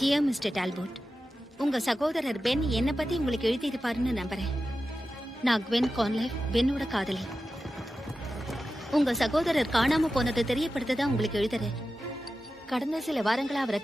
Dear mister Talbot, உங்க சகோதரர் pen என்ன பத்தி உங்களுக்கு எழுதியிருப்பாருன்னு நம்புறேன். நான் குவென் கான்லைவ், பென்னோட காதலி. உங்க சகோதரர் காணாம போனதை தெரியப்படுத்ததான் உங்களுக்கு எழுதுறேன். கடந்த சில வாரங்களா அவரை